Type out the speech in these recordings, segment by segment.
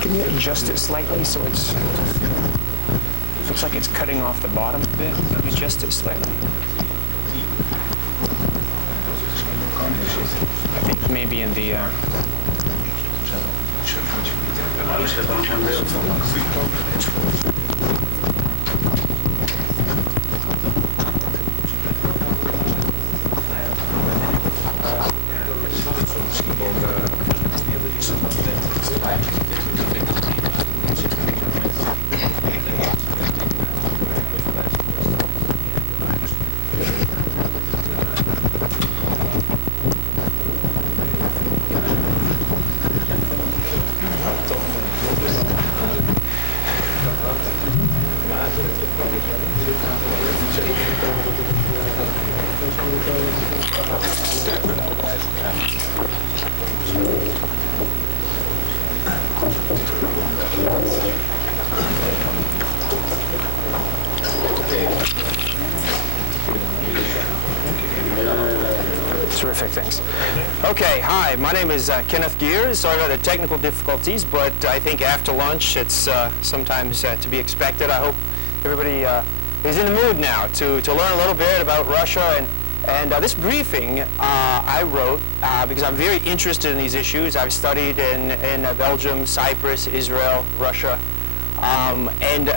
Can you adjust it slightly so it's looks like it's cutting off the bottom a bit? Can you adjust it slightly? I think maybe in the Terrific, thanks. Okay, hi, my name is Kenneth Geers. Sorry about the technical difficulties, but I think after lunch it's sometimes to be expected. I hope everybody is in the mood now to learn a little bit about Russia. And this briefing I wrote because I'm very interested in these issues. I've studied in Belgium, Cyprus, Israel, Russia, and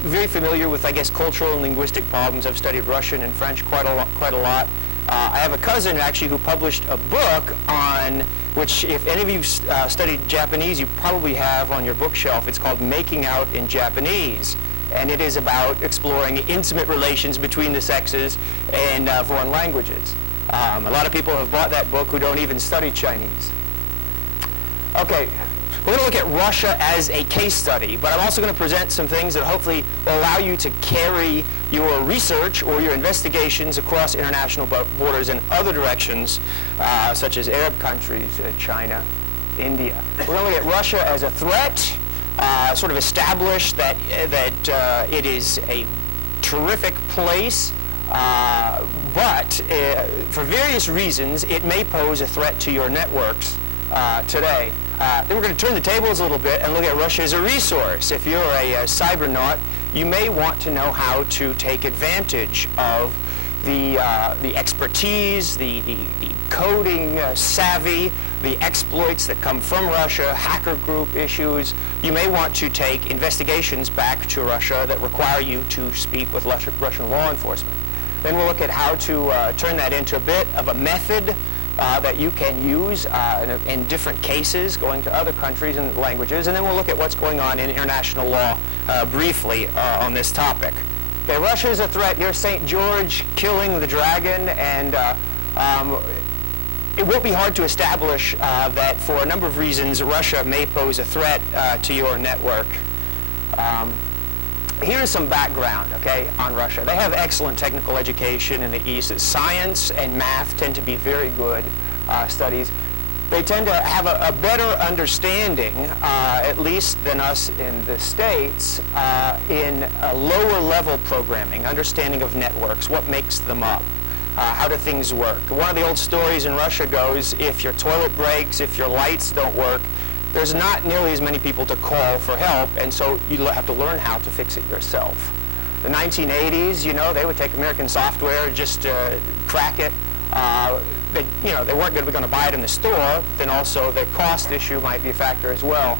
very familiar with, I guess, cultural and linguistic problems. I've studied Russian and French quite a lot. I have a cousin actually who published a book on which, if any of you studied Japanese, you probably have on your bookshelf. It's called Making Out in Japanese, and it is about exploring intimate relations between the sexes and foreign languages. A lot of people have bought that book who don't even study Chinese. Okay, we're going to look at Russia as a case study, but I'm also going to present some things that hopefully will allow you to carry your research or your investigations across international borders in other directions, such as Arab countries, China, India. We're going to look at Russia as a threat, sort of establish that it is a terrific place, but for various reasons, it may pose a threat to your networks today. Then we're going to turn the tables a little bit and look at Russia as a resource. If you're a cybernaut, you may want to know how to take advantage of the expertise, the coding savvy, the exploits that come from Russia, hacker group issues. You may want to take investigations back to Russia that require you to speak with Russian law enforcement. Then we'll look at how to turn that into a bit of a method that you can use in different cases, going to other countries and languages, and then we'll look at what's going on in international law briefly on this topic. Okay, Russia is a threat. Here's St. George killing the dragon, and it won't be hard to establish that for a number of reasons Russia may pose a threat to your network. Here's some background, okay, on Russia. They have excellent technical education in the East. Science and math tend to be very good studies. They tend to have a better understanding, at least than us in the States, in lower level programming, understanding of networks, what makes them up, how do things work. One of the old stories in Russia goes, if your toilet breaks, if your lights don't work, there's not nearly as many people to call for help, and so you have to learn how to fix it yourself. The 1980s, you know, they would take American software, just crack it. They weren't going to buy it in the store, but then also the cost issue might be a factor as well.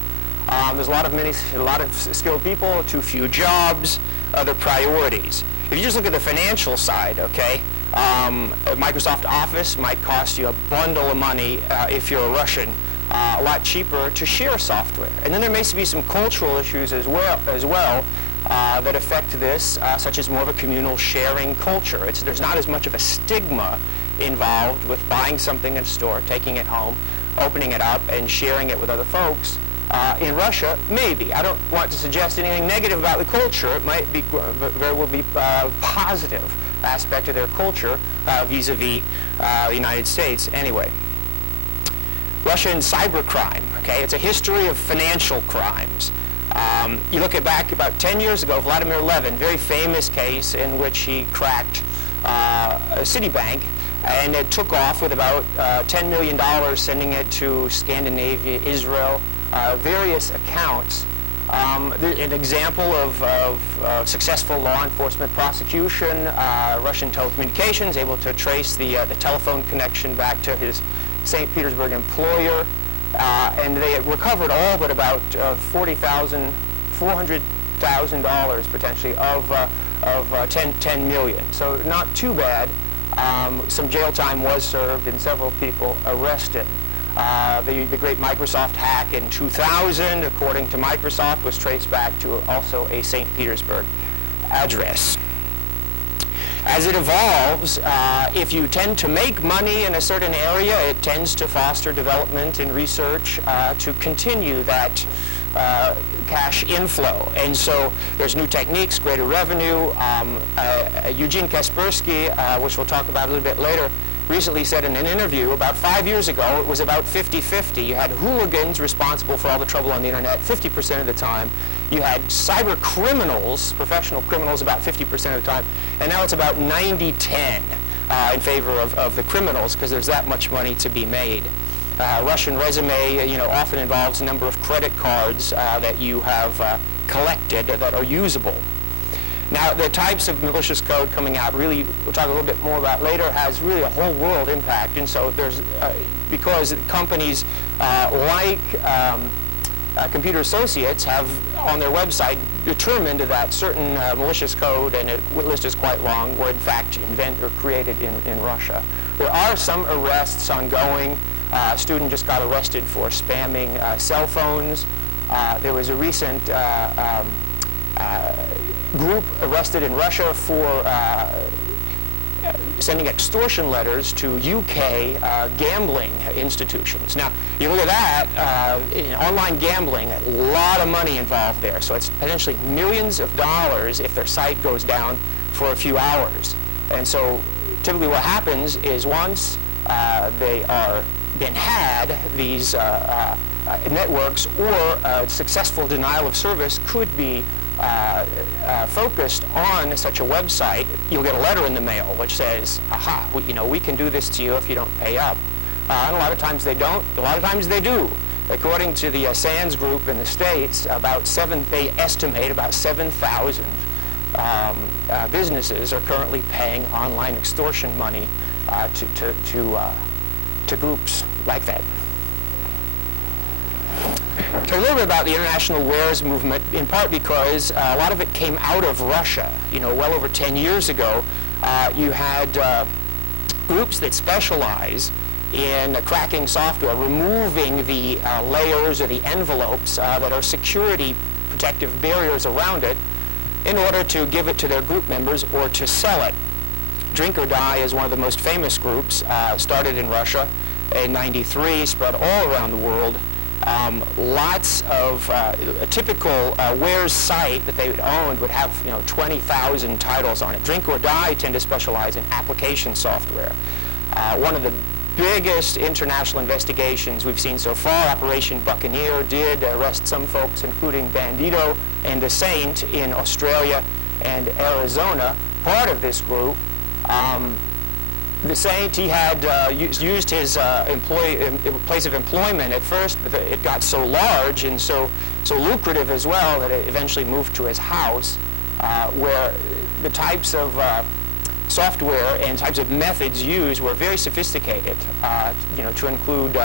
There's a lot of skilled people, too few jobs, other priorities. If you just look at the financial side, okay, Microsoft Office might cost you a bundle of money if you're a Russian. A lot cheaper to share software. And then there may be some cultural issues as well that affect this, such as more of a communal sharing culture. There's not as much of a stigma involved with buying something in a store, taking it home, opening it up, and sharing it with other folks. In Russia, maybe. I don't want to suggest anything negative about the culture. It might be very well be positive aspect of their culture vis-a-vis the United States. Anyway, Russian cybercrime. Okay, it's a history of financial crimes. You look back about 10 years ago, Vladimir Levin, very famous case in which he cracked Citibank, and it took off with about $10 million, sending it to Scandinavia, Israel, various accounts. An example of successful law enforcement prosecution, Russian telecommunications able to trace the telephone connection back to his St. Petersburg employer, and they recovered all but about $400,000 potentially of 10 million. So not too bad. Some jail time was served and several people arrested. The great Microsoft hack in 2000, according to Microsoft, was traced back to also a St. Petersburg address. As it evolves, if you tend to make money in a certain area, it tends to foster development and research to continue that cash inflow. And so there's new techniques, greater revenue. Eugene Kaspersky, which we'll talk about a little bit later, recently said in an interview about 5 years ago it was about 50-50. You had hooligans responsible for all the trouble on the internet 50% of the time. You had cyber criminals, professional criminals, about 50% of the time. And now it's about 90-10 in favor of the criminals, because there's that much money to be made. Russian resume, often involves a number of credit cards that you have collected that are usable. Now, the types of malicious code coming out, really, we'll talk a little bit more about later, has really a whole world impact. And so there's, because companies like Computer Associates have on their website determined that certain malicious code, and the list is quite long, were in fact invented or created in Russia. There are some arrests ongoing. A student just got arrested for spamming cell phones. There was a recent group arrested in Russia for sending extortion letters to UK gambling institutions. Now, you look at that, in online gambling, a lot of money involved there. So it's potentially millions of dollars if their site goes down for a few hours. And so typically what happens is once they are been had, these networks or successful denial of service could be focused on such a website. You'll get a letter in the mail which says, aha, we can do this to you if you don't pay up. And a lot of times they don't, a lot of times they do. According to the SANS group in the States, they estimate about 7,000 businesses are currently paying online extortion money to groups like that. So a little bit about the international wares movement, in part because a lot of it came out of Russia. Well over 10 years ago, you had groups that specialize in cracking software, removing the layers or the envelopes that are security protective barriers around it in order to give it to their group members or to sell it. Drinkerguy is one of the most famous groups, started in Russia in '93, spread all around the world. Lots of a typical wares site that they would own would have 20,000 titles on it. Drinkerguy tend to specialize in application software. One of the biggest international investigations we've seen so far, Operation Buccaneer, did arrest some folks, including Bandito and the Saint in Australia and Arizona. Part of this group, the Saint, he had used his place of employment at first, but it got so large and so lucrative as well that it eventually moved to his house, where the types of software and types of methods used were very sophisticated, to include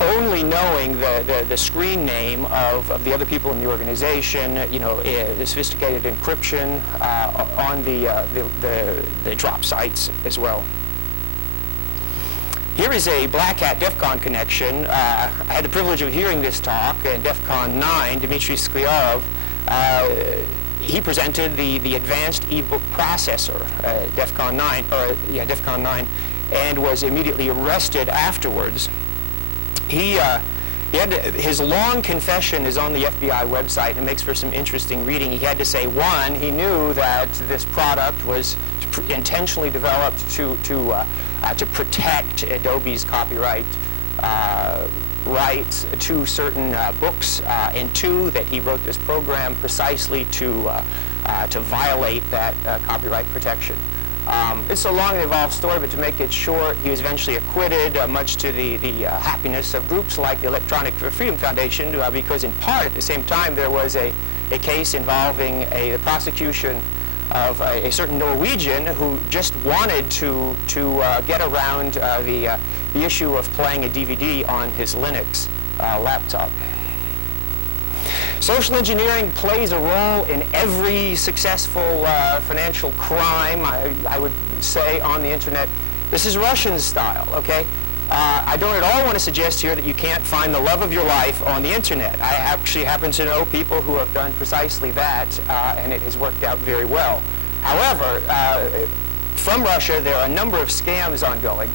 only knowing the screen name of the other people in the organization, the sophisticated encryption on the drop sites as well. Here is a Black Hat Defcon connection. I had the privilege of hearing this talk, and Defcon 9, Dmitry Skryarov, he presented the advanced ebook processor, Defcon 9, Defcon 9, and was immediately arrested afterwards. His long confession is on the FBI website and makes for some interesting reading. He had to say, one, he knew that this product was intentionally developed to protect Adobe's copyright rights to certain books, and two, that he wrote this program precisely to violate that copyright protection. It's a long and involved story, but to make it short, he was eventually acquitted, much to the happiness of groups like the Electronic Freedom Foundation, because in part, at the same time, there was a case involving the prosecution of a certain Norwegian who just wanted to get around the issue of playing a DVD on his Linux laptop. Social engineering plays a role in every successful financial crime, I would say, on the internet. This is Russian style, okay? I don't at all want to suggest here that you can't find the love of your life on the internet. I actually happen to know people who have done precisely that, and it has worked out very well. However, from Russia, there are a number of scams ongoing.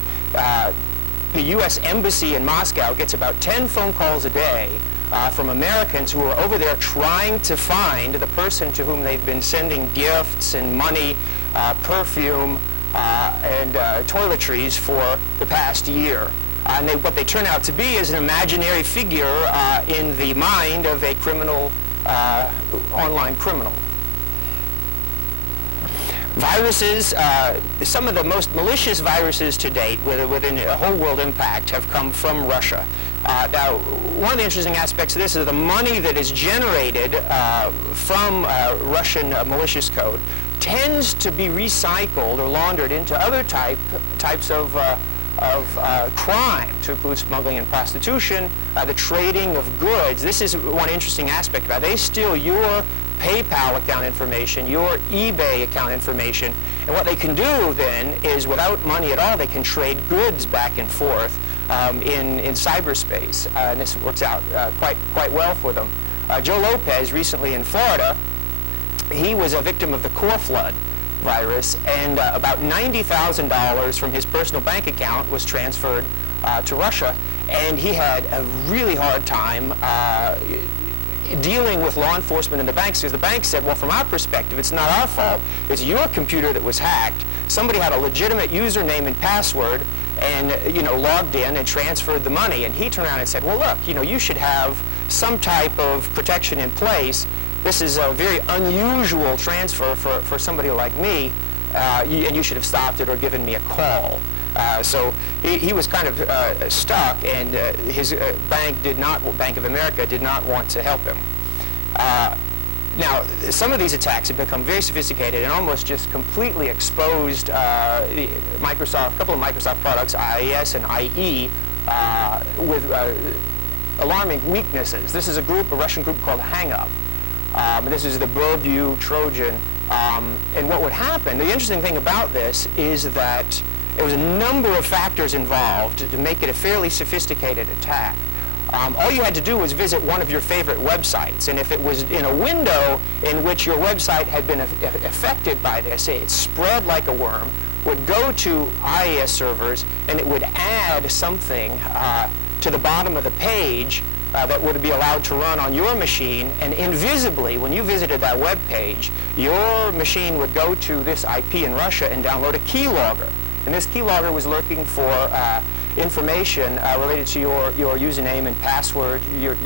The U.S. Embassy in Moscow gets about 10 phone calls a day from Americans who are over there trying to find the person to whom they've been sending gifts and money, perfume, and toiletries for the past year. And what they turn out to be is an imaginary figure in the mind of a criminal, online criminal. Viruses, some of the most malicious viruses to date within a whole world impact have come from Russia. Now, one of the interesting aspects of this is the money that is generated from Russian malicious code tends to be recycled or laundered into other types of crime, to include smuggling and prostitution, the trading of goods. This is one interesting aspect about it. They steal your PayPal account information, your eBay account information, and what they can do then is, without money at all, they can trade goods back and forth in cyberspace, and this works out quite well for them. Joe Lopez, recently in Florida, he was a victim of the core flood virus, and about $90,000 from his personal bank account was transferred to Russia, and he had a really hard time dealing with law enforcement and the banks, because the bank said, well, from our perspective, it's not our fault. It's your computer that was hacked. Somebody had a legitimate username and password and, logged in and transferred the money. And he turned around and said, well, look, you should have some type of protection in place. This is a very unusual transfer for somebody like me, and you should have stopped it or given me a call. So he was kind of stuck, and his Bank of America did not want to help him. Now, some of these attacks have become very sophisticated and almost just completely exposed a couple of Microsoft products, IIS and IE, with alarming weaknesses. This is a Russian group called HangUp. This is the Broadview Trojan. And what would happen, the interesting thing about this is that there was a number of factors involved to make it a fairly sophisticated attack. All you had to do was visit one of your favorite websites, and if it was in a window in which your website had been affected by this, it spread like a worm, would go to IIS servers, and it would add something to the bottom of the page that would be allowed to run on your machine, and invisibly, when you visited that web page, your machine would go to this IP in Russia and download a keylogger. And this keylogger was looking for information related to your username and password, your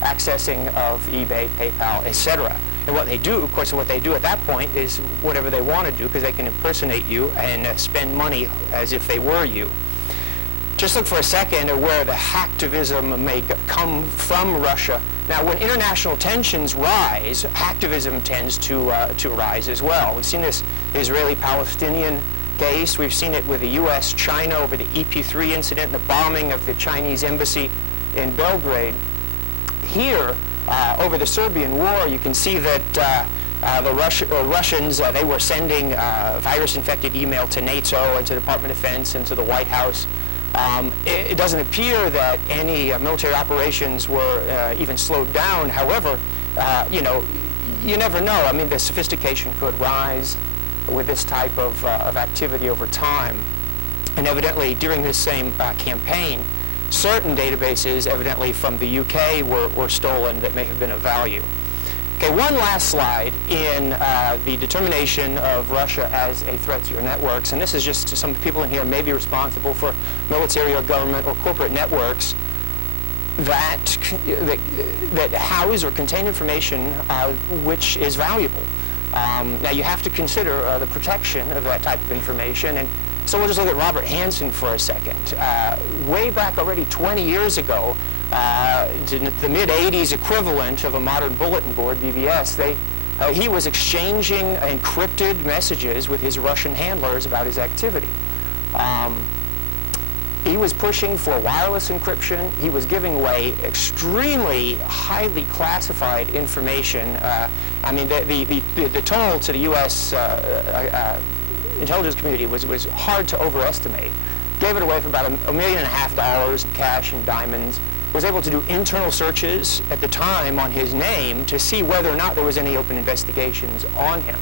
accessing of eBay, PayPal, etc. And what they do, of course, what they do at that point is whatever they want to do, because they can impersonate you and spend money as if they were you. Just look for a second at where the hacktivism may come from Russia. Now, when international tensions rise, hacktivism tends to rise as well. We've seen this Israeli-Palestinian case. We've seen it with the U.S.-China over the EP3 incident, the bombing of the Chinese embassy in Belgrade. Here, over the Serbian war, you can see that the Russians, they were sending virus-infected email to NATO and to the Department of Defense and to the White House. It doesn't appear that any military operations were even slowed down. However, you never know. I mean, the sophistication could rise with this type of activity over time. And evidently, during this same campaign, certain databases, evidently from the UK, were stolen that may have been of value. Okay, one last slide in the determination of Russia as a threat to your networks, and this is just some people in here may be responsible for military or government or corporate networks that house or contain information which is valuable. Now you have to consider the protection of that type of information, and so we'll just look at Robert Hansen for a second. Way back already 20 years ago, the mid-'80s equivalent of a modern bulletin board, BBS, he was exchanging encrypted messages with his Russian handlers about his activity. He was pushing for wireless encryption. He was giving away extremely highly classified information. I mean, the toll to the U.S. Intelligence community was hard to overestimate. Gave it away for about $1.5 million in cash and diamonds. Was able to do internal searches at the time on his name to see whether or not there was any open investigations on him.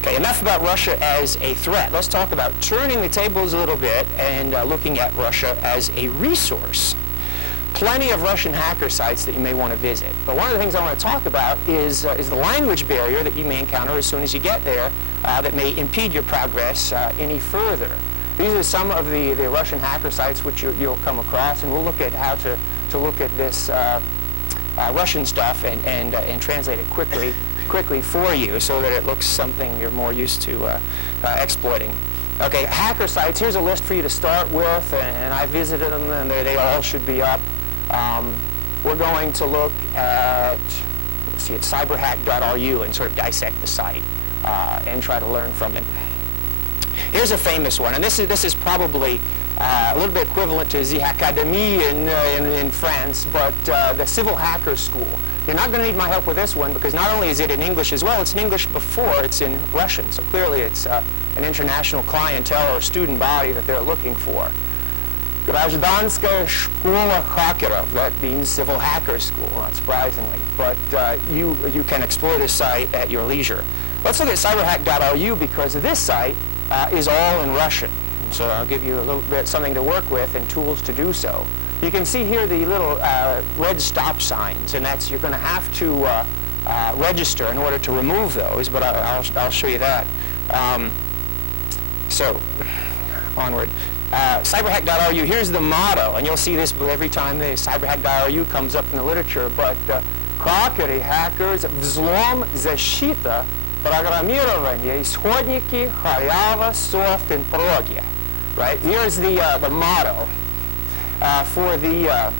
Okay, enough about Russia as a threat. Let's talk about turning the tables a little bit and looking at Russia as a resource. Plenty of Russian hacker sites that you may want to visit. But one of the things I want to talk about is the language barrier that you may encounter as soon as you get there that may impede your progress any further. These are some of the Russian hacker sites which you'll come across, and we'll look at how to look at this Russian stuff and translate it quickly for you so that it looks something you're more used to exploiting. Okay, hacker sites, here's a list for you to start with, and I visited them, and they all should be up. We're going to look at, let's see, it's cyberhack.ru and sort of dissect the site and try to learn from it. Here's a famous one, and this is probably a little bit equivalent to the Académie in France, but the Civil Hacker School. You're not going to need my help with this one because not only is it in English as well, it's in English before it's in Russian. So clearly it's an international clientele or student body that they're looking for. Гражданская школа хакеров, that means Civil Hacker School, not surprisingly. But you can explore this site at your leisure. Let's look at cyberhack.ru because this site is all in Russian. So I'll give you a little bit something to work with and tools to do so. You can see here the little red stop signs, and that's you're going to have to register in order to remove those, but I'll show you that. So, onward. Cyberhack.ru, here's the motto, and you'll see this every time the cyberhack.ru comes up in the literature, but кракеры, hackers, взлом, защита, программирование, исходники, халява, soft, and проги. Right? Here's the motto for the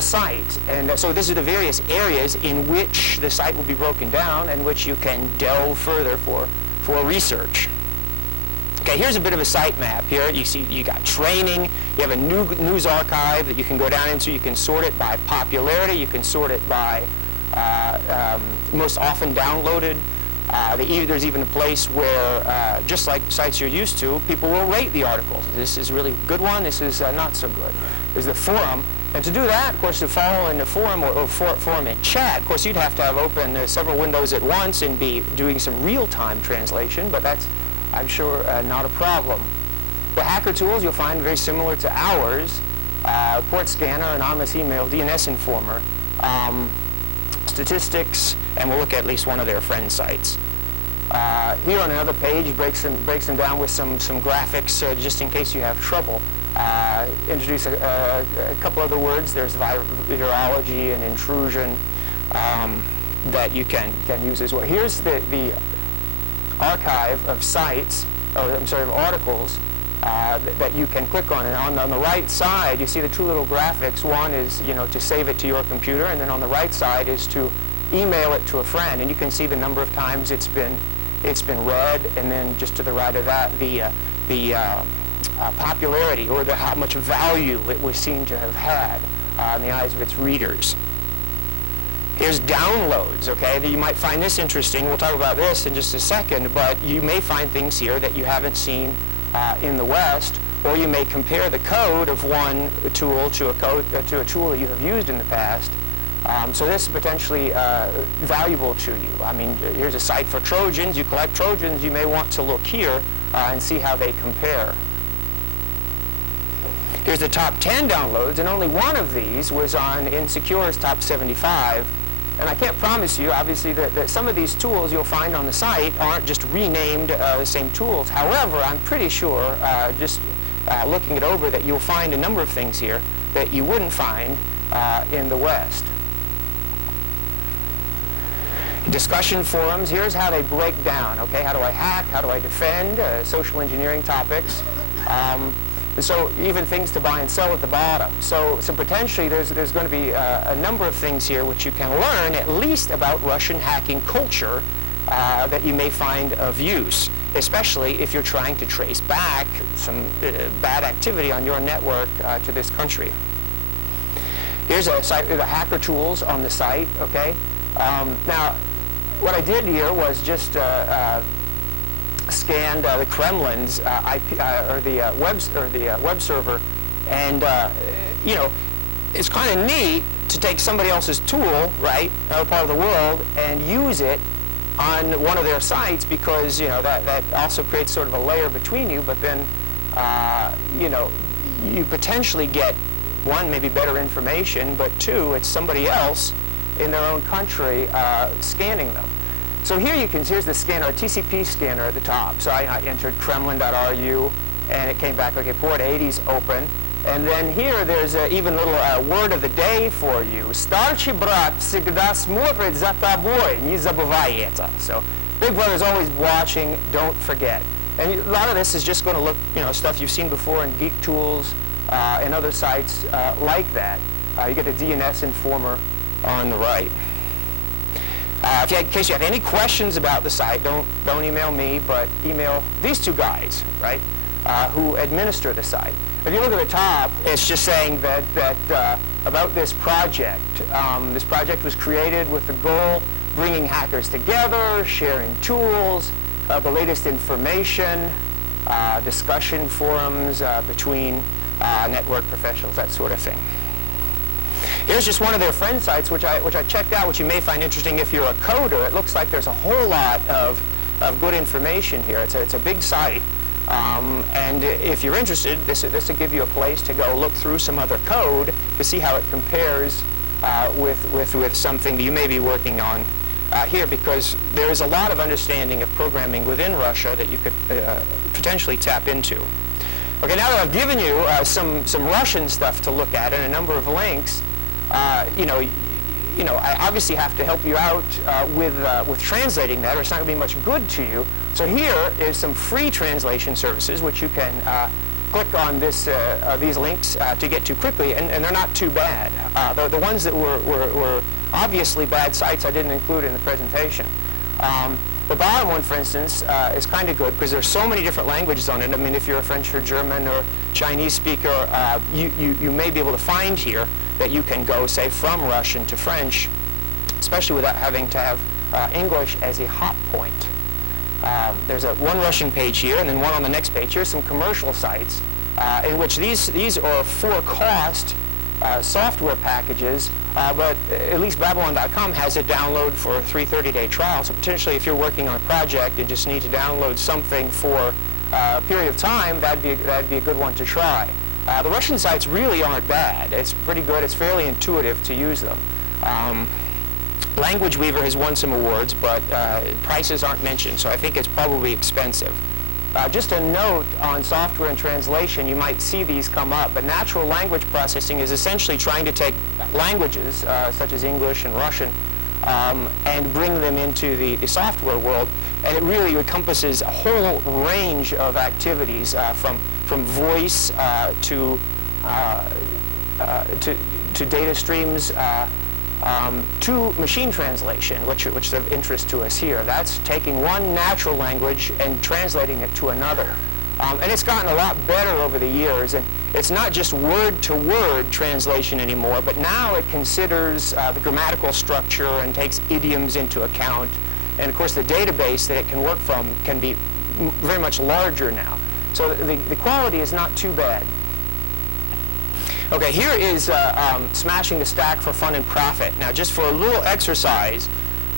site. And so this are the various areas in which the site will be broken down and which you can delve further for research. Okay, here's a bit of a site map here. You see you got training, you have a news archive that you can go down into. You can sort it by popularity, you can sort it by most often downloaded. There's even a place where, just like sites you're used to, people will rate the articles. This is really a good one, this is not so good. There's the forum. And to do that, of course, to follow in the forum or forum and chat, of course, you'd have to have open several windows at once and be doing some real-time translation, but that's, I'm sure, not a problem. The hacker tools you'll find very similar to ours. Port scanner, anonymous email, DNS informer, statistics, and we'll look at least one of their friend sites. Here on another page breaks them down with some graphics just in case you have trouble. Introduce a couple other words. There's virology and intrusion that you can use as well. Here's the archive of sites, or I'm sorry, of articles that you can click on. And on the right side, you see the two little graphics. One is, to save it to your computer, and then on the right side is to email it to a friend. And you can see the number of times it's been read, and then just to the right of that, the popularity or how much value it was seen to have had in the eyes of its readers. Here's downloads, okay? You might find this interesting. We'll talk about this in just a second, but you may find things here that you haven't seen in the West, or you may compare the code of one tool to a tool that you have used in the past So this is potentially valuable to you. I mean, here's a site for Trojans. You collect Trojans, you may want to look here and see how they compare. Here's the top 10 downloads, and only one of these was on Insecure's top 75. And I can't promise you, obviously, that some of these tools you'll find on the site aren't just renamed the same tools. However, I'm pretty sure, just looking it over, that you'll find a number of things here that you wouldn't find in the West. Discussion forums, here's how they break down, okay? How do I hack? How do I defend? Social engineering topics. So even things to buy and sell at the bottom. So potentially there's going to be a number of things here which you can learn at least about Russian hacking culture that you may find of use, especially if you're trying to trace back some bad activity on your network to this country. Here's a site with the hacker tools on the site, okay? Now, what I did here was just scanned the Kremlin's IP or the web server, and you know, it's kind of neat to take somebody else's tool, right, another part of the world, and use it on one of their sites, because you know that also creates sort of a layer between you. But then you know, you potentially get, one, maybe better information, but two, it's somebody else in their own country scanning them. So here you can, here's the scanner, a TCP scanner at the top. So I entered kremlin.ru, and it came back, okay, port 80's open. And then here there's even a little word of the day for you. Старший брат всегда смотрит за тобой, не забывай это. So Big Brother's always watching, don't forget. And a lot of this is just going to look, you know, stuff you've seen before in Geek Tools and other sites like that. You get a DNS informer on the right. In case you have any questions about the site, don't email me, but email these two guys, right, who administer the site. If you look at the top, it's just saying that about this project. This project was created with the goal bringing hackers together, sharing tools, the latest information, discussion forums between network professionals, that sort of thing. Here's just one of their friend sites, which I checked out, which you may find interesting if you're a coder. It looks like there's a whole lot of good information here. It's a big site, and if you're interested, this will give you a place to go look through some other code to see how it compares with something that you may be working on here, because there is a lot of understanding of programming within Russia that you could potentially tap into. Okay, now that I've given you some Russian stuff to look at and a number of links, I obviously have to help you out with translating that, or it's not going to be much good to you. So here is some free translation services, which you can click on these links to get to quickly, and they're not too bad. The ones that were obviously bad sites I didn't include in the presentation. The bottom one, for instance, is kind of good because there's so many different languages on it. I mean, if you're a French or German or Chinese speaker, you may be able to find here that you can go, say, from Russian to French, especially without having to have English as a hot point. There's one Russian page here, and then one on the next page. Here's some commercial sites in which these are for-cost software packages, but at least Babylon.com has it download for a free 30-day trial. So potentially, if you're working on a project and just need to download something for a period of time, that'd be a good one to try. The Russian sites really aren't bad. It's pretty good. It's fairly intuitive to use them. Language Weaver has won some awards, but prices aren't mentioned, so I think it's probably expensive. Just a note on software and translation, you might see these come up, but natural language processing is essentially trying to take languages, such as English and Russian, and bring them into the software world. And it really encompasses a whole range of activities, from voice to data streams, to machine translation, which is of interest to us here. That's taking one natural language and translating it to another. And it's gotten a lot better over the years, and it's not just word-to-word translation anymore, but now it considers the grammatical structure and takes idioms into account. And of course, the database that it can work from can be very much larger now. So the quality is not too bad. Okay, here is smashing the stack for fun and profit. Now, just for a little exercise,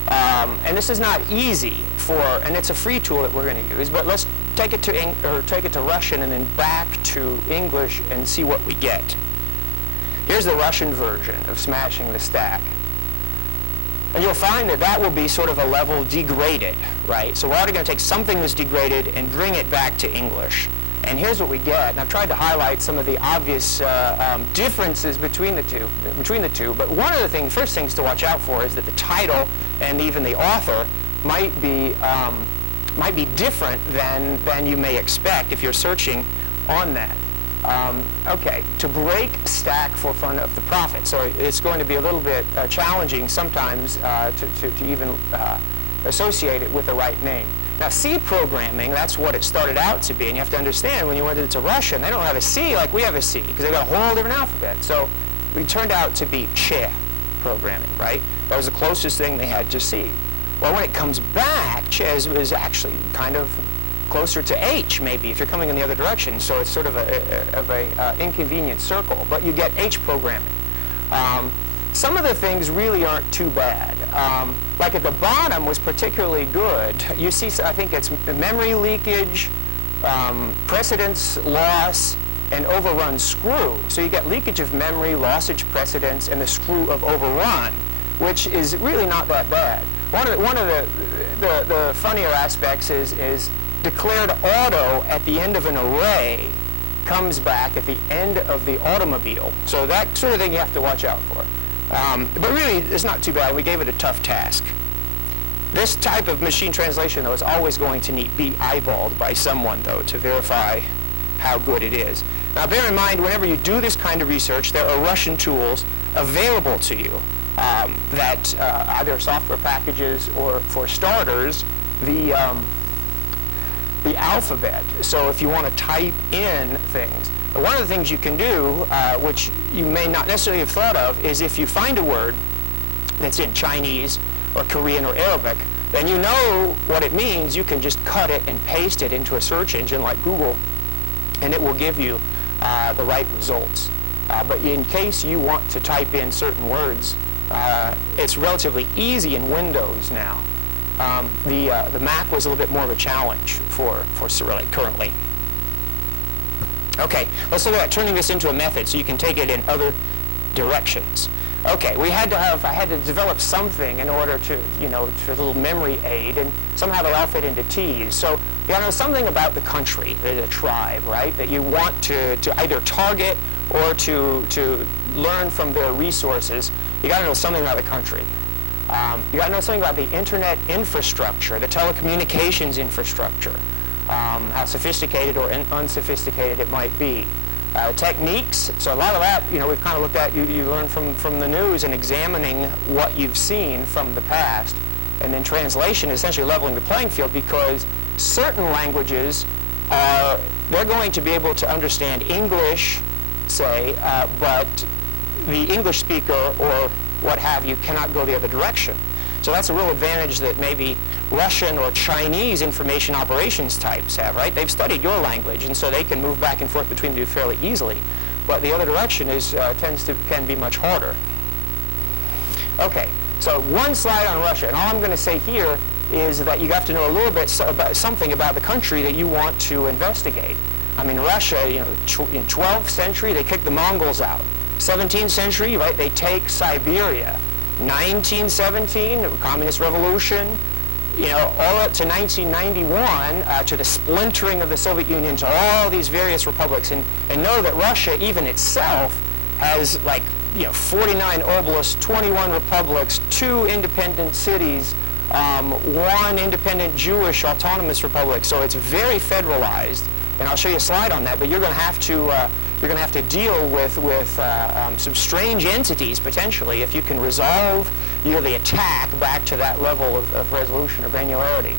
and this is not easy and it's a free tool that we're going to use, but let's take it to Russian and then back to English and see what we get. Here's the Russian version of smashing the stack. And you'll find that that will be sort of a level degraded, right? So we're already going to take something that's degraded and bring it back to English. And here's what we get. And I've tried to highlight some of the obvious differences between the two. But one of the first things to watch out for is that the title and even the author might be different than you may expect if you're searching on that. Okay, to break stack for fun of the profit. So it's going to be a little bit challenging sometimes to even associate it with the right name. Now, C programming, that's what it started out to be. And you have to understand, when you went into Russian, they don't have a C like we have a C, because they've got a whole different alphabet. So it turned out to be Che programming, right? That was the closest thing they had to C. Well, when it comes back, Che is actually kind of closer to H, maybe, if you're coming in the other direction. So it's sort of a inconvenient circle. But you get H programming. Some of the things really aren't too bad. Like at the bottom was particularly good. You see, I think it's memory leakage, precedence loss, and overrun screw. So you get leakage of memory, lossage precedence, and the screw of overrun, which is really not that bad. One of the funnier aspects is declared auto at the end of an array comes back at the end of the automobile. So that sort of thing you have to watch out for. But really, it's not too bad. We gave it a tough task. This type of machine translation, though, is always going to be eyeballed by someone, though, to verify how good it is. Now, bear in mind, whenever you do this kind of research, there are Russian tools available to you that either software packages or, for starters, the alphabet. So if you want to type in things, one of the things you can do, which you may not necessarily have thought of, is if you find a word that's in Chinese or Korean or Arabic, then you know what it means. You can just cut it and paste it into a search engine like Google, and it will give you the right results. But in case you want to type in certain words, it's relatively easy in Windows now. The Mac was a little bit more of a challenge for Cyrillic currently. Okay, let's look at turning this into a method so you can take it in other directions. Okay, I had to develop something in order to, for a little memory aid, and somehow to alpha it into T's. So you got to know something about the country, the tribe, right, that you want to either target or to learn from their resources. You got to know something about the country. You got to know something about the internet infrastructure, the telecommunications infrastructure, how sophisticated or unsophisticated it might be. Techniques, so a lot of that, we've kind of looked at, you learn from the news and examining what you've seen from the past. And then translation is essentially leveling the playing field, because certain languages they're going to be able to understand English, say, but the English speaker or what have you cannot go the other direction. So that's a real advantage that maybe Russian or Chinese information operations types have, right? They've studied your language, and so they can move back and forth between the two fairly easily. But the other direction can be much harder. Okay, so one slide on Russia, and all I'm going to say here is that you have to know a little bit about something about the country that you want to investigate. I mean, Russia, in 12th century, they kicked the Mongols out. 17th century, right, they take Siberia. 1917, the Communist Revolution, all up to 1991, to the splintering of the Soviet Union, to all these various republics, and know that Russia, even itself, has 49 oblasts, 21 republics, 2 independent cities, 1 independent Jewish autonomous republic. So it's very federalized, and I'll show you a slide on that. But you're going to have to deal with some strange entities potentially if you can resolve the attack back to that level of resolution or granularity.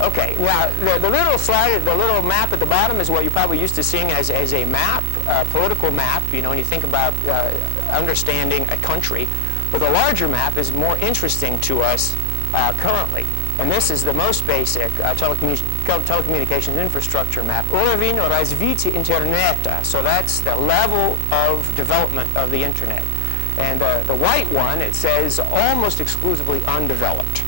Okay, now the little slide, the little map at the bottom is what you're probably used to seeing as a map, political map, when you think about understanding a country. But the larger map is more interesting to us currently. And this is the most basic telecommunications infrastructure map. Уровень развития интернета. So that's the level of development of the internet. And the white one, it says almost exclusively undeveloped.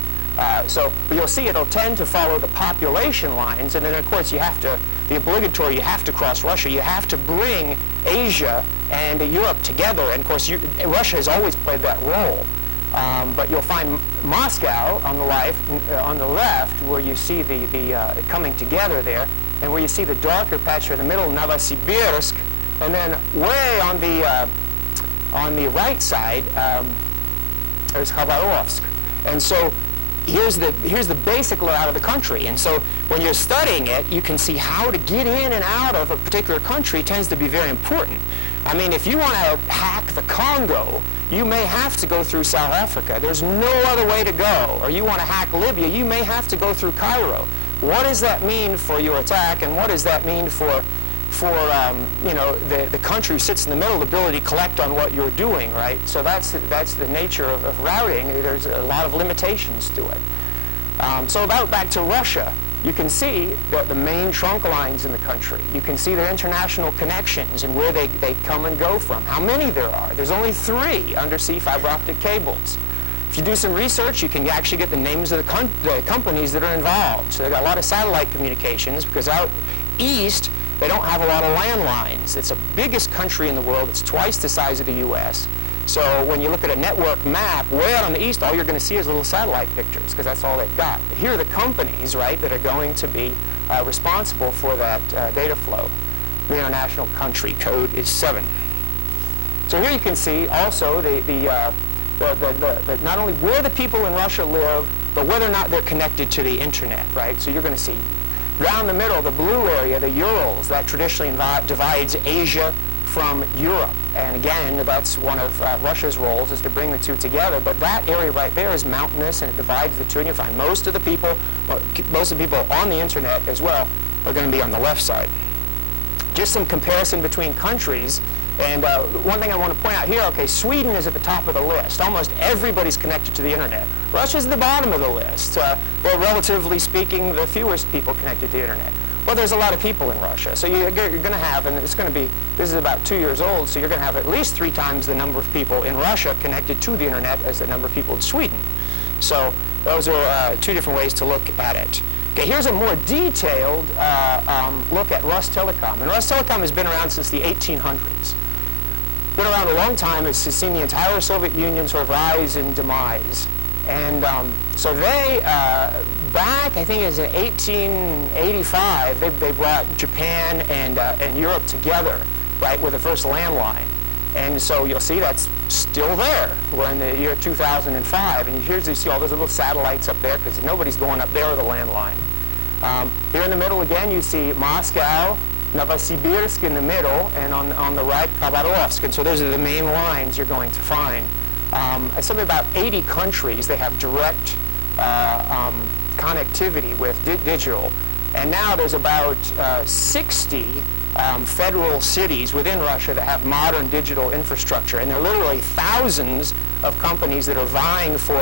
So you'll see it'll tend to follow the population lines, and then of course you have to, you have to cross Russia. You have to bring Asia and Europe together, and of course Russia has always played that role. But you'll find Moscow on the left, where you see the coming together there, and where you see the darker patch in the middle, Novosibirsk, and then way on the right side, there's Khabarovsk. And so here's the basic layout of the country. And so when you're studying it, you can see how to get in and out of a particular country tends to be very important. I mean, if you want to hack the Congo, you may have to go through South Africa. There's no other way to go. Or you want to hack Libya, you may have to go through Cairo. What does that mean for your attack, and what does that mean for you know, the country who sits in the middle, the ability to collect on what you're doing, right? So that's the nature of routing. There's a lot of limitations to it. So back to Russia, you can see the main trunk lines in the country. You can see their international connections and where they come and go from, how many there are. There's only 3 undersea fiber optic cables. If you do some research, you can actually get the names of the companies that are involved. So they've got a lot of satellite communications, because out east, they don't have a lot of landlines. It's the biggest country in the world. It's twice the size of the U.S. So when you look at a network map, way out on the east, all you're going to see is little satellite pictures, because that's all they've got. But here are the companies, right, that are going to be responsible for that data flow. The international country code is 7. So here you can see also not only where the people in Russia live, but whether or not they're connected to the internet, right? So you're going to see down the middle, the blue area, the Urals, that traditionally divides Asia from Europe. And again, that's one of Russia's roles, is to bring the two together. But that area right there is mountainous, and it divides the two. And you'll find most of the people on the internet as well are going to be on the left side. Just some comparison between countries. And one thing I want to point out here, okay, Sweden is at the top of the list. Almost everybody's connected to the internet. Russia's at the bottom of the list. They're relatively speaking the fewest people connected to the internet. Well, there's a lot of people in Russia. So you're going to have, and it's going to be, this is about 2 years old, so you're going to have at least 3 times the number of people in Russia connected to the internet as the number of people in Sweden. So those are 2 different ways to look at it. Okay, here's a more detailed look at Telecom. And Telecom has been around since the 1800s. Been around a long time. It's seen the entire Soviet Union sort of rise and demise. And so they, back, I think it was in 1885, they brought Japan and Europe together, right, with the first landline. And so you'll see that's still there. We're in the year 2005, and you see all those little satellites up there, because nobody's going up there with a landline. Here in the middle again, you see Moscow, Novosibirsk in the middle, and on the right, Khabarovsk. And so those are the main lines you're going to find. Something about 80 countries, they have direct connectivity with digital. And now there's about 60 federal cities within Russia that have modern digital infrastructure. And there are literally thousands of companies that are vying for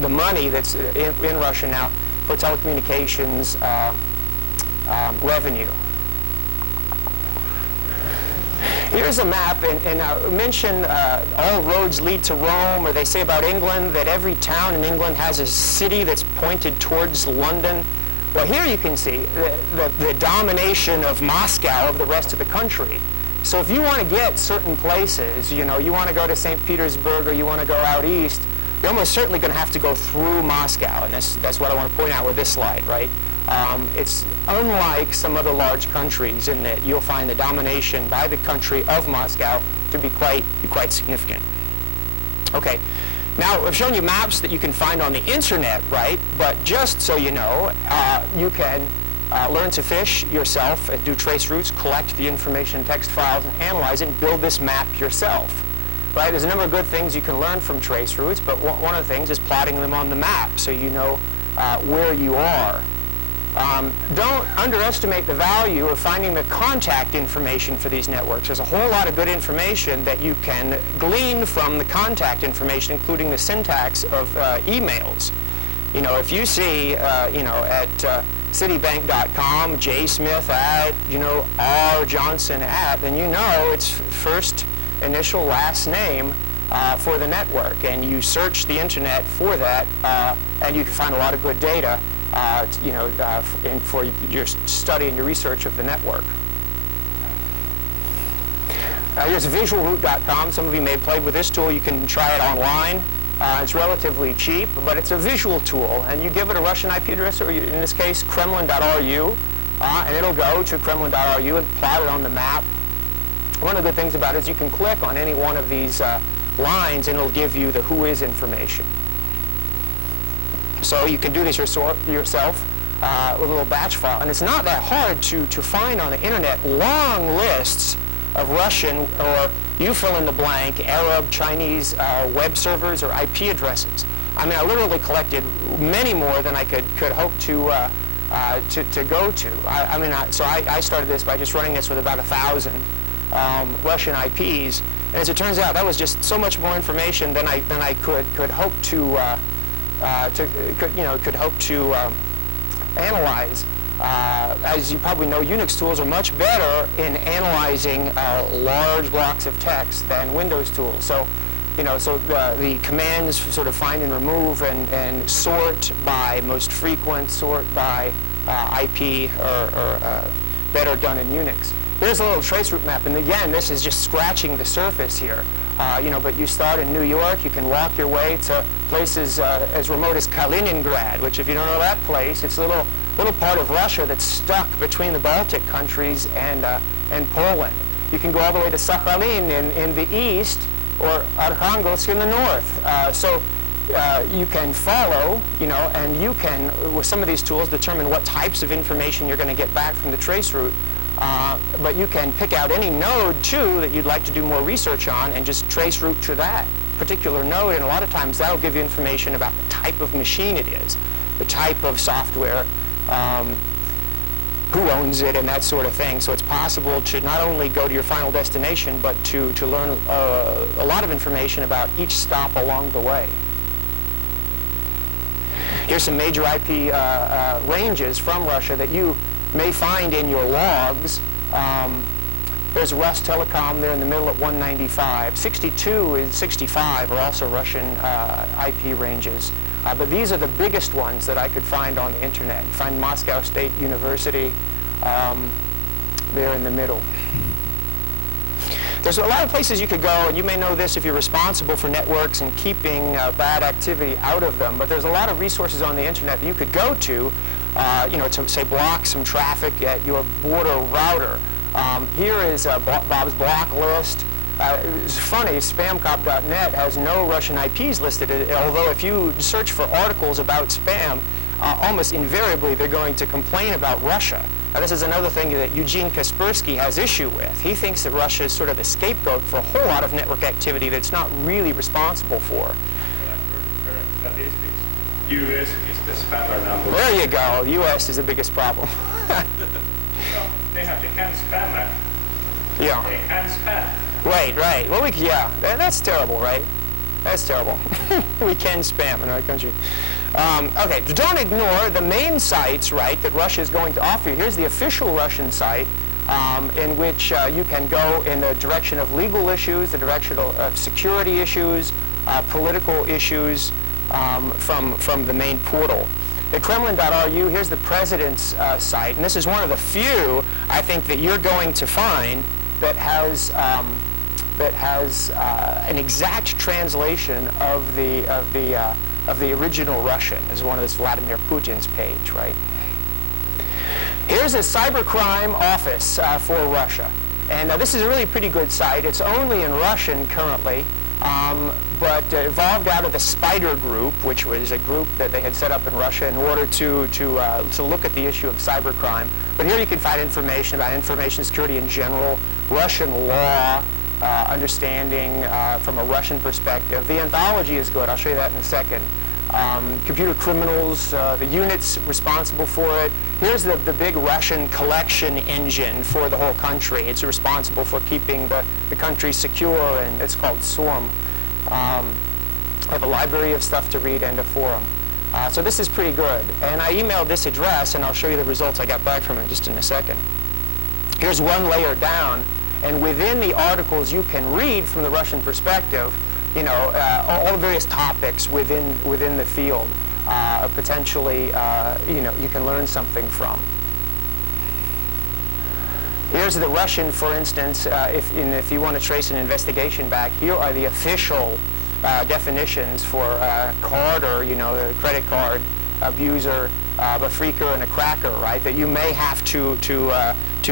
the money that's in Russia now for telecommunications revenue. Here's a map, and I mention all roads lead to Rome, or they say about England that every town in England has a city that's pointed towards London. Well, here you can see the domination of Moscow over the rest of the country. So if you want to get certain places, you know, you want to go to St. Petersburg, or you want to go out east, you're almost certainly going to have to go through Moscow, and that's what I want to point out with this slide, right? It's unlike some other large countries in that you'll find the domination by the country of Moscow to be quite significant. Okay, now I've shown you maps that you can find on the internet, right? But just so you know, you can learn to fish yourself and do trace routes, collect the information in text files, and analyze it and build this map yourself. Right? There's a number of good things you can learn from trace routes, but one of the things is plotting them on the map so you know where you are. Don't underestimate the value of finding the contact information for these networks. There's a whole lot of good information that you can glean from the contact information, including the syntax of emails. You know, if you see, you know, at Citibank.com, jsmith at, you know, rjohnson at, then you know it's first initial last name for the network, and you search the internet for that, and you can find a lot of good data, you know, for your study and your research of the network. Here's visualroute.com. Some of you may have played with this tool. You can try it online. It's relatively cheap, but it's a visual tool, and you give it a Russian IP address, or in this case, Kremlin.ru, and it'll go to Kremlin.ru and plot it on the map. One of the good things about it is you can click on any one of these lines, and it'll give you the who is information. So you can do this yourself with a little batch file, and it's not that hard to find on the internet long lists of Russian, or you fill in the blank, Arab, Chinese web servers or IP addresses. I mean, I literally collected many more than I could hope to go to. So I started this by just running this with about 1,000 Russian IPs, and as it turns out, that was just so much more information than I could hope to analyze. As you probably know, Unix tools are much better in analyzing large blocks of text than Windows tools. So, you know, the commands sort of find and remove and sort by most frequent, sort by IP, or better done in Unix. Here's a little traceroute map, and again, this is just scratching the surface here. You know, but you start in New York, you can walk your way to places as remote as Kaliningrad, which, if you don't know that place, it's a little part of Russia that's stuck between the Baltic countries and Poland. You can go all the way to Sakhalin in the east, or Arkhangelsk in the north. So you can follow, you know, and you can, with some of these tools, determine what types of information you're going to get back from the traceroute. But you can pick out any node, too, that you'd like to do more research on and just trace route to that particular node. And a lot of times that'll give you information about the type of machine it is, the type of software, who owns it, and that sort of thing. So it's possible to not only go to your final destination, but to learn a lot of information about each stop along the way. Here's some major IP ranges from Russia that you may find in your logs. There's Rus Telecom there in the middle at 195. 62 and 65 are also Russian IP ranges. But these are the biggest ones that I could find on the internet. You find Moscow State University there in the middle. There's a lot of places you could go, and you may know this if you're responsible for networks and keeping bad activity out of them, but there's a lot of resources on the internet that you could go to, you know, to, say, block some traffic at your border router. Here is Bob's Blacklist. It's funny, spamcop.net has no Russian IPs listed, although if you search for articles about spam, almost invariably they're going to complain about Russia. Now, this is another thing that Eugene Kaspersky has issue with. He thinks that Russia is sort of the scapegoat for a whole lot of network activity that it's not really responsible for. Statistics. US is the spammer number. There you go. US is the biggest problem. Well, they can spam. Yeah. They can spam. Right, right. Well, that's terrible, right? That's terrible. We can spam in our country. Okay, don't ignore the main sites, right, that Russia is going to offer you. Here's the official Russian site in which you can go in the direction of legal issues, the direction of security issues, political issues from the main portal. At Kremlin.ru, here's the president's site, and this is one of the few, I think, that you're going to find that has an exact translation of the original Russian. This is one of this Vladimir Putin's page, right? Here's a cybercrime office for Russia, and this is a really pretty good site. It's only in Russian currently, but evolved out of the Spider Group, which was a group that they had set up in Russia in order to look at the issue of cybercrime. But here you can find information about information security in general, Russian law, understanding from a Russian perspective. The anthology is good. I'll show you that in a second. Computer criminals, the units responsible for it. Here's the big Russian collection engine for the whole country. It's responsible for keeping the country secure, and it's called SORM. I have a library of stuff to read and a forum. So this is pretty good. And I emailed this address, and I'll show you the results I got back from it just in a second. Here's one layer down, and within the articles you can read from the Russian perspective, you know, all the various topics within the field, potentially, you know, you can learn something from. Here's the Russian, for instance, if you want to trace an investigation back, here are the official definitions for card, or, you know, a credit card abuser, a phreaker and a cracker, right, that you may have to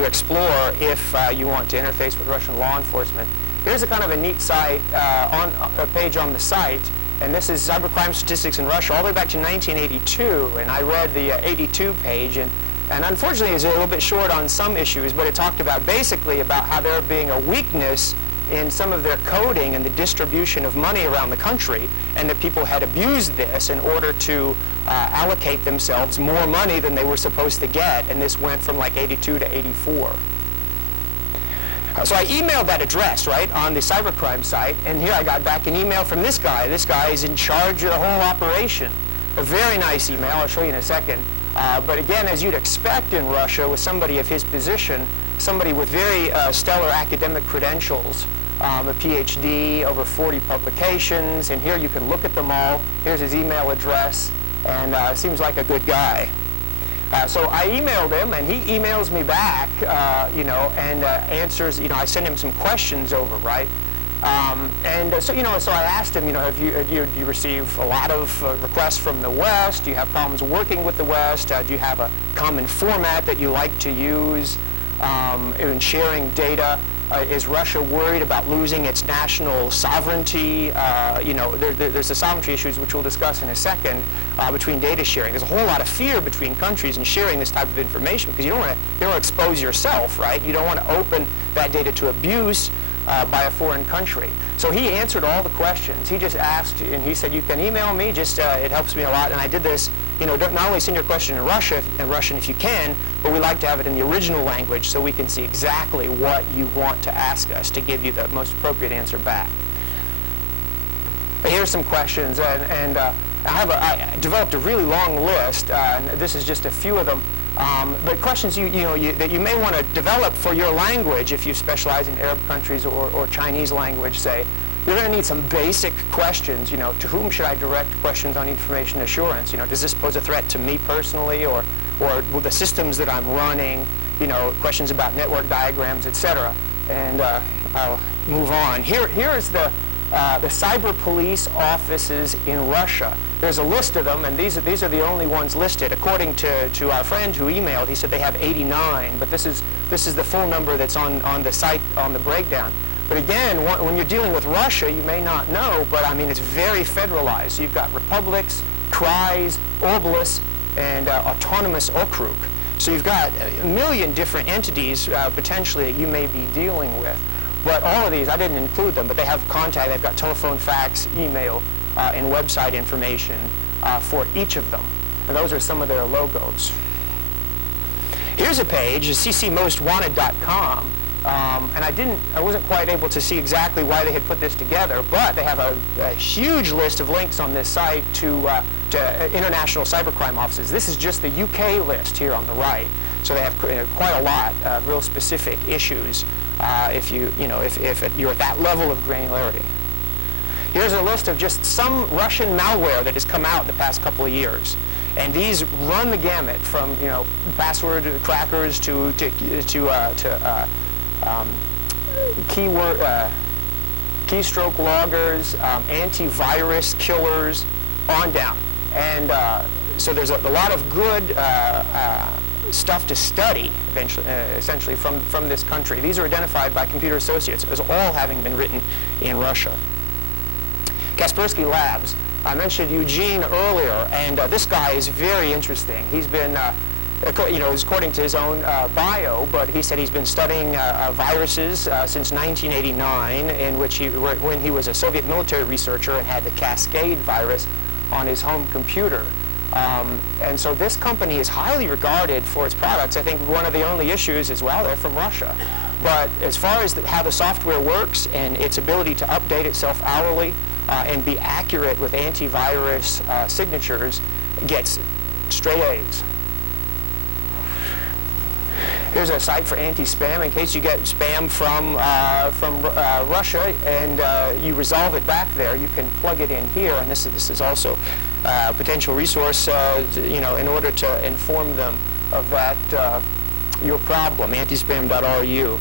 explore if you want to interface with Russian law enforcement. Here's a kind of a neat site, on a page on the site, and this is cybercrime statistics in Russia all the way back to 1982, and I read the 82 page, and unfortunately it's a little bit short on some issues, but it talked about basically about how there being a weakness in some of their coding and the distribution of money around the country, and that people had abused this in order to allocate themselves more money than they were supposed to get, and this went from like 82 to 84. So I emailed that address, right, on the cybercrime site, and here I got back an email from this guy. This guy is in charge of the whole operation. A very nice email, I'll show you in a second. But again, as you'd expect in Russia, with somebody of his position, somebody with very stellar academic credentials, a PhD, over 40 publications, and here you can look at them all. Here's his email address, and seems like a good guy. So I emailed him, and he emails me back, you know, and answers, you know, I send him some questions over, right? So, you know, so I asked him, you know, do you receive a lot of requests from the West? Do you have problems working with the West? Do you have a common format that you like to use in sharing data? Is Russia worried about losing its national sovereignty? You know, there's the sovereignty issues, which we'll discuss in a second, between data sharing. There's a whole lot of fear between countries in sharing this type of information, because you don't want to expose yourself, right? You don't want to open that data to abuse by a foreign country. So he answered all the questions. He just asked, and he said, you can email me, just it helps me a lot. And I did this, you know, not only send your question in Russian if you can, but we like to have it in the original language so we can see exactly what you want to ask us to give you the most appropriate answer back. But here's some questions, and I developed a really long list, and this is just a few of them. But questions that you may want to develop for your language if you specialize in Arab countries or Chinese language, say. You're going to need some basic questions, you know, to whom should I direct questions on information assurance? You know, does this pose a threat to me personally, or the systems that I'm running? You know, questions about network diagrams, etc. And I'll move on. Here's the cyber police offices in Russia. There's a list of them, and these are the only ones listed. According to our friend who emailed, he said they have 89, but this is the full number that's on the site, on the breakdown. But again, when you're dealing with Russia, you may not know, but I mean, it's very federalized. So you've got republics, krais, oblasts, and autonomous okrug. So you've got a million different entities potentially that you may be dealing with. But all of these, I didn't include them, but they have contact. They've got telephone, fax, email, and website information for each of them. And those are some of their logos. Here's a page, ccmostwanted.com. And I wasn't quite able to see exactly why they had put this together, but they have a huge list of links on this site to international cybercrime offices. This is just the UK list here on the right. So they have quite a lot of real specific issues if you're at that level of granularity. Here's a list of just some Russian malware that has come out the past couple of years. And these run the gamut from, you know, password crackers to keystroke loggers, antivirus killers, on down. And so there's a lot of good stuff to study, essentially, from this country. These are identified by Computer Associates as all having been written in Russia. Kaspersky Labs. I mentioned Eugene earlier, and this guy is very interesting. He's been, according to his own bio, but he said he's been studying viruses since 1989, in which when he was a Soviet military researcher and had the Cascade virus on his home computer. And so this company is highly regarded for its products. I think one of the only issues is, well, they're from Russia. But as far as how the software works and its ability to update itself hourly and be accurate with antivirus signatures, gets straight A's. Here's a site for anti-spam in case you get spam from Russia and you resolve it back there. You can plug it in here, and this is also a potential resource, you know, in order to inform them of that your problem. Antispam.ru.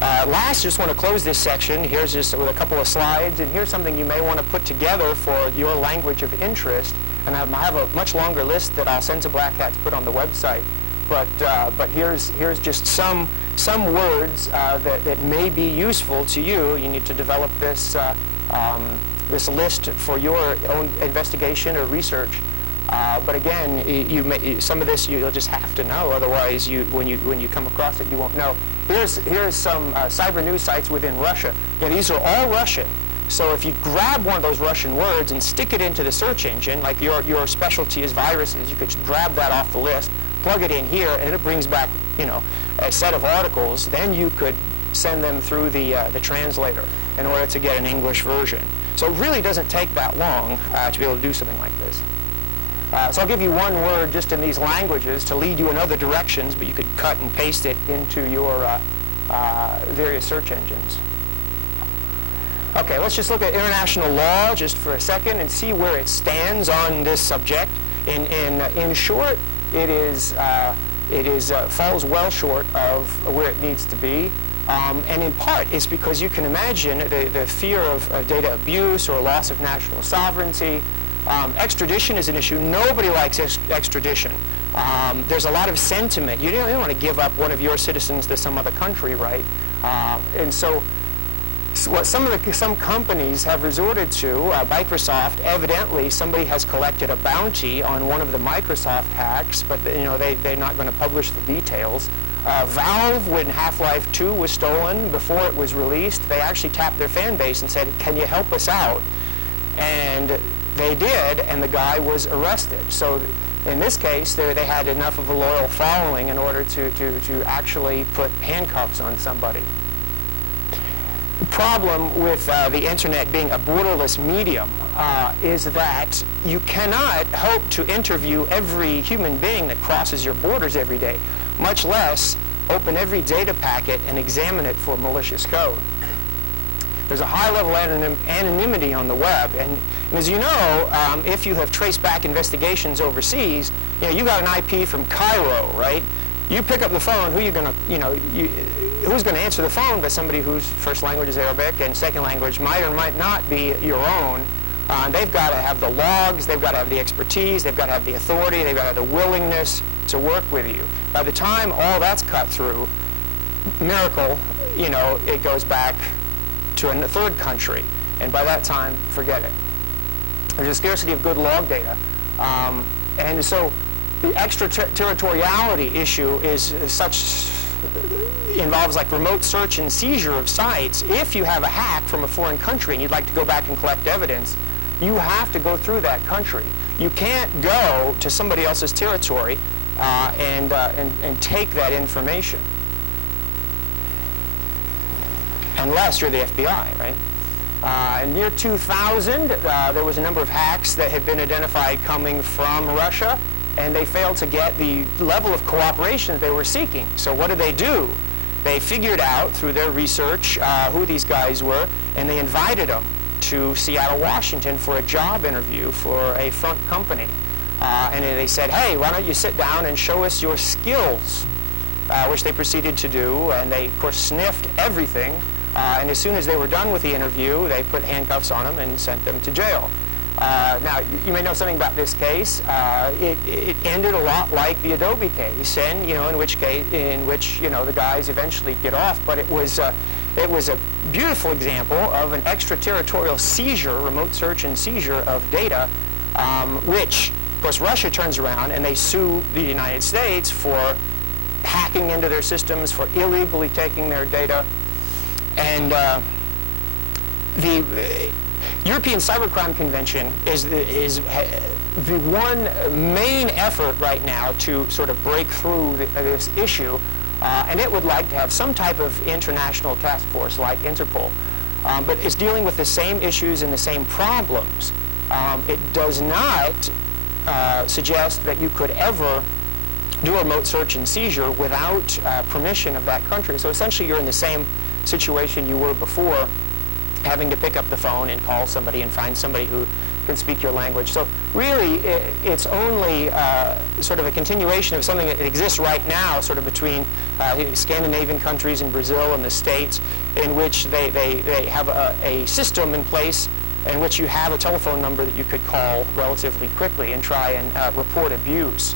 Last, just want to close this section. Here's just with a couple of slides, and here's something you may want to put together for your language of interest. And I have a much longer list that I'll send to Black Hat to put on the website. But here's just some words that may be useful to you. You need to develop this this list for your own investigation or research. But again, some of this you'll just have to know. Otherwise, when you come across it, you won't know. Here's some cyber news sites within Russia. Yeah, these are all Russian. So if you grab one of those Russian words and stick it into the search engine, like your specialty is viruses, you could just grab that off the list, plug it in here, and it brings back, you know, a set of articles. Then you could send them through the translator in order to get an English version. So it really doesn't take that long to be able to do something like this. So I'll give you one word just in these languages to lead you in other directions, but you could cut and paste it into your various search engines. Okay, let's just look at international law just for a second and see where it stands on this subject. In short, it falls well short of where it needs to be. And in part, it's because you can imagine the fear of data abuse or loss of national sovereignty. Extradition is an issue. Nobody likes extradition. There's a lot of sentiment. You don't want to give up one of your citizens to some other country, right? And so what some companies have resorted to, Microsoft, evidently somebody has collected a bounty on one of the Microsoft hacks, but you know they're not going to publish the details. Valve, when Half-Life 2 was stolen, before it was released, they actually tapped their fan base and said, "Can you help us out?" And they did, and the guy was arrested. So in this case, they had enough of a loyal following in order to actually put handcuffs on somebody. The problem with the internet being a borderless medium is that you cannot hope to interview every human being that crosses your borders every day, much less open every data packet and examine it for malicious code. There's a high level of anonymity on the web, and as you know, if you have traced back investigations overseas, you know, you got an IP from Cairo, right? You pick up the phone, who you going to, you know, who's going to answer the phone but somebody whose first language is Arabic and second language might or might not be your own. They've got to have the logs, they've got to have the expertise, they've got to have the authority, they've got to have the willingness to work with you. By the time all that's cut through, miracle, you know, it goes back to a third country, and by that time, forget it. There's a scarcity of good log data, and so the extraterritoriality issue is involves like remote search and seizure of sites. If you have a hack from a foreign country and you'd like to go back and collect evidence, you have to go through that country. You can't go to somebody else's territory and take that information. Unless you're the FBI, right? In the year 2000, there was a number of hacks that had been identified coming from Russia, and they failed to get the level of cooperation that they were seeking. So what did they do? They figured out through their research who these guys were, and they invited them to Seattle, Washington for a job interview for a front company. And they said, "Hey, why don't you sit down and show us your skills?" Which they proceeded to do, and they, of course, sniffed everything. And as soon as they were done with the interview, they put handcuffs on them and sent them to jail. Now, you may know something about this case. It ended a lot like the Adobe case, and you know, in which you know the guys eventually get off. But it was a beautiful example of an extraterritorial seizure, remote search and seizure of data, which, of course, Russia turns around and they sue the United States for hacking into their systems, for illegally taking their data. And the European Cybercrime Convention is the one main effort right now to sort of break through this issue, and it would like to have some type of international task force like Interpol, but it's dealing with the same issues and the same problems. It does not suggest that you could ever do a remote search and seizure without permission of that country. So essentially you're in the same situation you were before, having to pick up the phone and call somebody and find somebody who can speak your language. So really it's only sort of a continuation of something that exists right now, sort of between Scandinavian countries and Brazil and the States, in which they have a system in place in which you have a telephone number that you could call relatively quickly and try and report abuse.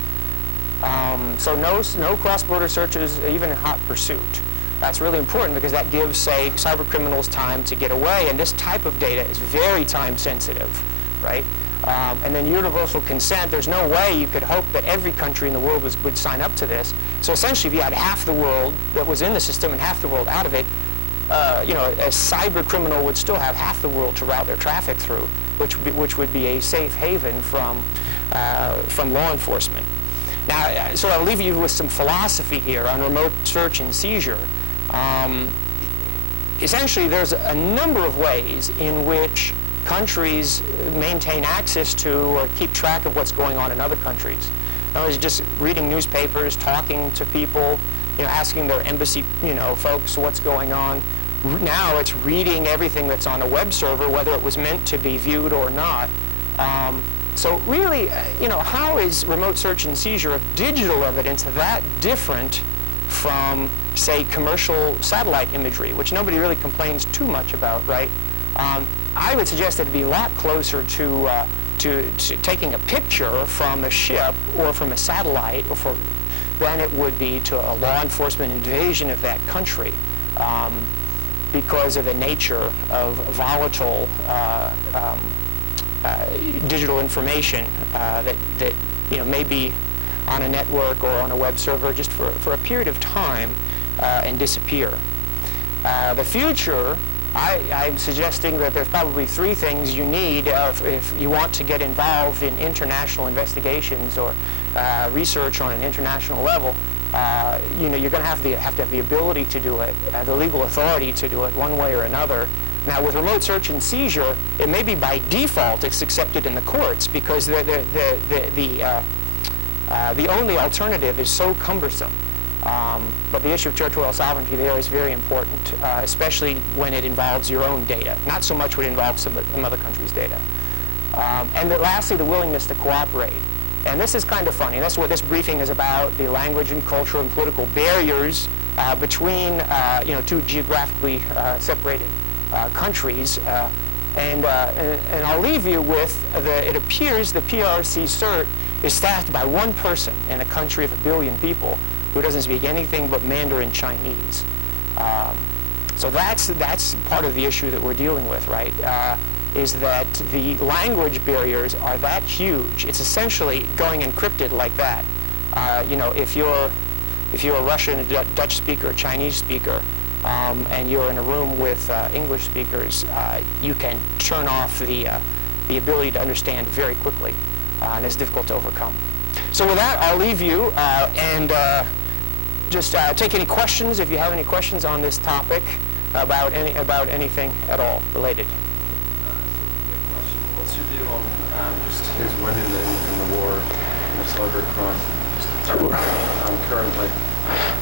So no cross-border searches, even in hot pursuit. That's really important because that gives, say, cyber criminals time to get away, and this type of data is very time sensitive, right? And then universal consent, there's no way you could hope that every country in the world would sign up to this. So essentially, if you had half the world that was in the system and half the world out of it, you know, a cyber criminal would still have half the world to route their traffic through, which would be a safe haven from law enforcement. Now, so I'll leave you with some philosophy here on remote search and seizure. Essentially, there's a number of ways in which countries maintain access to or keep track of what's going on in other countries. I was just reading newspapers, talking to people, you know, asking their embassy, you know, folks what's going on. Now it's reading everything that's on a web server, whether it was meant to be viewed or not. So really, you know, how is remote search and seizure of digital evidence that different from, say, commercial satellite imagery, which nobody really complains too much about, right? I would suggest that it'd be a lot closer to taking a picture from a ship or from a satellite than it would be to a law enforcement invasion of that country, because of the nature of volatile digital information that you know, may be on a network or on a web server just for a period of time and disappear. The future, I'm suggesting that there's probably three things you need if you want to get involved in international investigations or research on an international level. You know, you're going to have to have the ability to do it, the legal authority to do it one way or another. Now, with remote search and seizure, it may be by default it's accepted in the courts because the only alternative is so cumbersome. But the issue of territorial sovereignty there is very important, especially when it involves your own data, not so much when it involves some other country's data. And lastly, the willingness to cooperate. And this is kind of funny. That's what this briefing is about, the language and cultural and political barriers between you know, two geographically separated countries. And I'll leave you with, it appears the PRC CERT is staffed by one person in a country of 1 billion people who doesn't speak anything but Mandarin Chinese. So that's part of the issue that we're dealing with, right? Is that the language barriers are that huge. It's essentially going encrypted like that. You know, if you're a Russian, a Dutch speaker, a Chinese speaker, and you're in a room with English speakers, you can turn off the ability to understand very quickly, and it's difficult to overcome. So with that, I'll leave you and just take any questions if you have any questions on this topic about anything at all related. What's your view on just who's winning in the war, in the cybercrime, currently?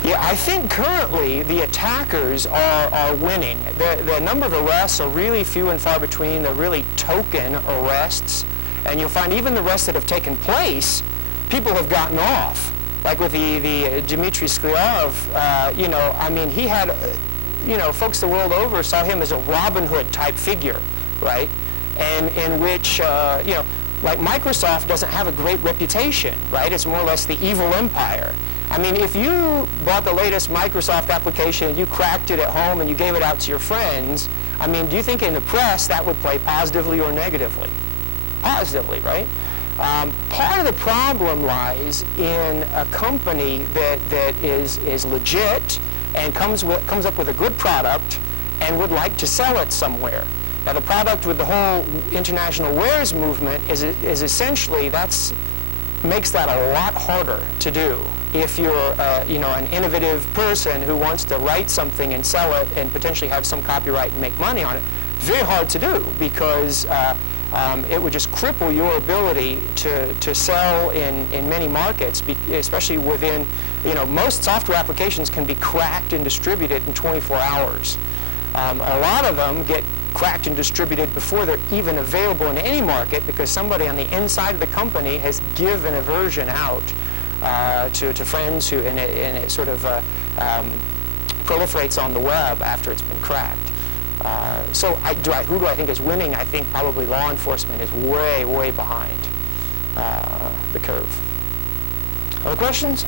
Yeah, I think currently the attackers are winning. The number of arrests are really few and far between. They're really token arrests. And you'll find even the arrests that have taken place, people have gotten off. Like with the Dmitry Sklyarov, you know, I mean, he had, you know, folks the world over saw him as a Robin Hood type figure, right? And in which, you know, like Microsoft doesn't have a great reputation, right? It's more or less the evil empire. I mean, if you bought the latest Microsoft application, you cracked it at home and you gave it out to your friends, I mean, do you think in the press that would play positively or negatively? Positively, right? Part of the problem lies in a company that is legit and comes up with a good product and would like to sell it somewhere. Now, the product with the whole international wares movement is essentially makes that a lot harder to do. If you're you know, an innovative person who wants to write something and sell it and potentially have some copyright and make money on it, very hard to do because it would just cripple your ability to sell in many markets, especially within, most software applications can be cracked and distributed in 24 hours. A lot of them get cracked and distributed before they're even available in any market because somebody on the inside of the company has given a version out to friends and it sort of proliferates on the web after it's been cracked. So who do I think is winning? I think probably law enforcement is way, way behind the curve. Other questions?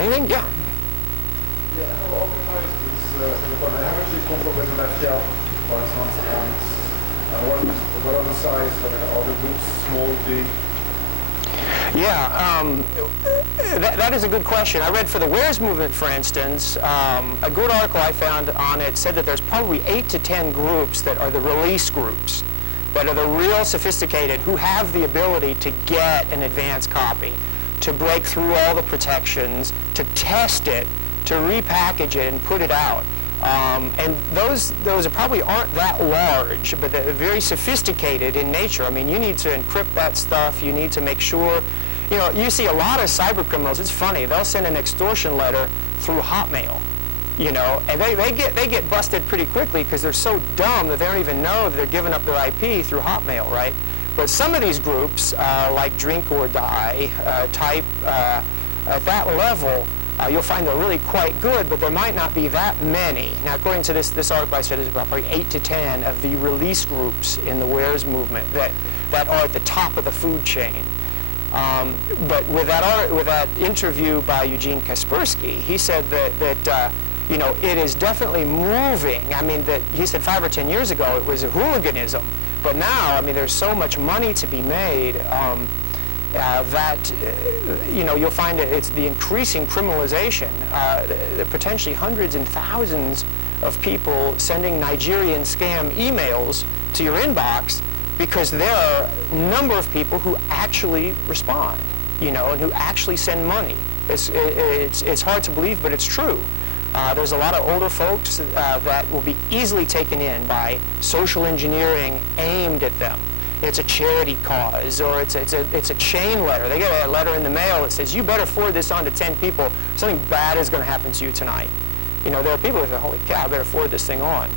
Anything? Yeah. Yeah, how organized is Telecom? I haven't actually come up with an FTL, for instance, and what are the size? Are the groups small, big? Yeah, that is a good question. I read for the Wares movement, for instance, a good article I found on it said that there's probably 8 to 10 groups that are the release groups, that are the real sophisticated, who have the ability to get an advanced copy, to break through all the protections, to test it, to repackage it and put it out. And those probably aren't that large, but they're very sophisticated in nature. I mean, you need to encrypt that stuff. You need to make sure, you see a lot of cyber criminals. It's funny. They'll send an extortion letter through Hotmail, and they get busted pretty quickly because they're so dumb that they don't even know that they're giving up their IP through Hotmail, right? But some of these groups, like Drinkerguy type, at that level, you'll find they're really quite good, but there might not be that many. Now, according to this article I said, there's about probably 8 to 10 of the release groups in the Wares movement that are at the top of the food chain. But with that interview by Eugene Kaspersky, he said that it is definitely moving. I mean, he said 5 or 10 years ago it was a hooliganism, but now, I mean, there's so much money to be made. That you'll find it's the increasing criminalization, potentially hundreds and thousands of people sending Nigerian scam emails to your inbox because there are a number of people who actually respond, and who actually send money. It's hard to believe, but it's true. There's a lot of older folks that will be easily taken in by social engineering aimed at them. It's a charity cause, or it's a chain letter. They get a letter in the mail that says, you better forward this on to 10 people. Something bad is going to happen to you tonight. There are people who say, holy cow, I better forward this thing on.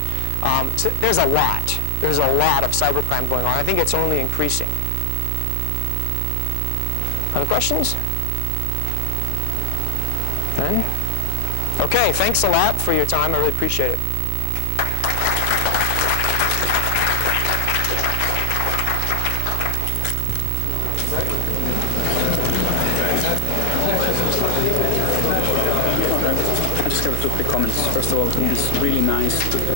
So there's a lot. There's a lot of cybercrime going on. I think it's only increasing. Other questions? None? Okay, thanks a lot for your time. I really appreciate it. I just have 2 quick comments. First of all, it's really nice to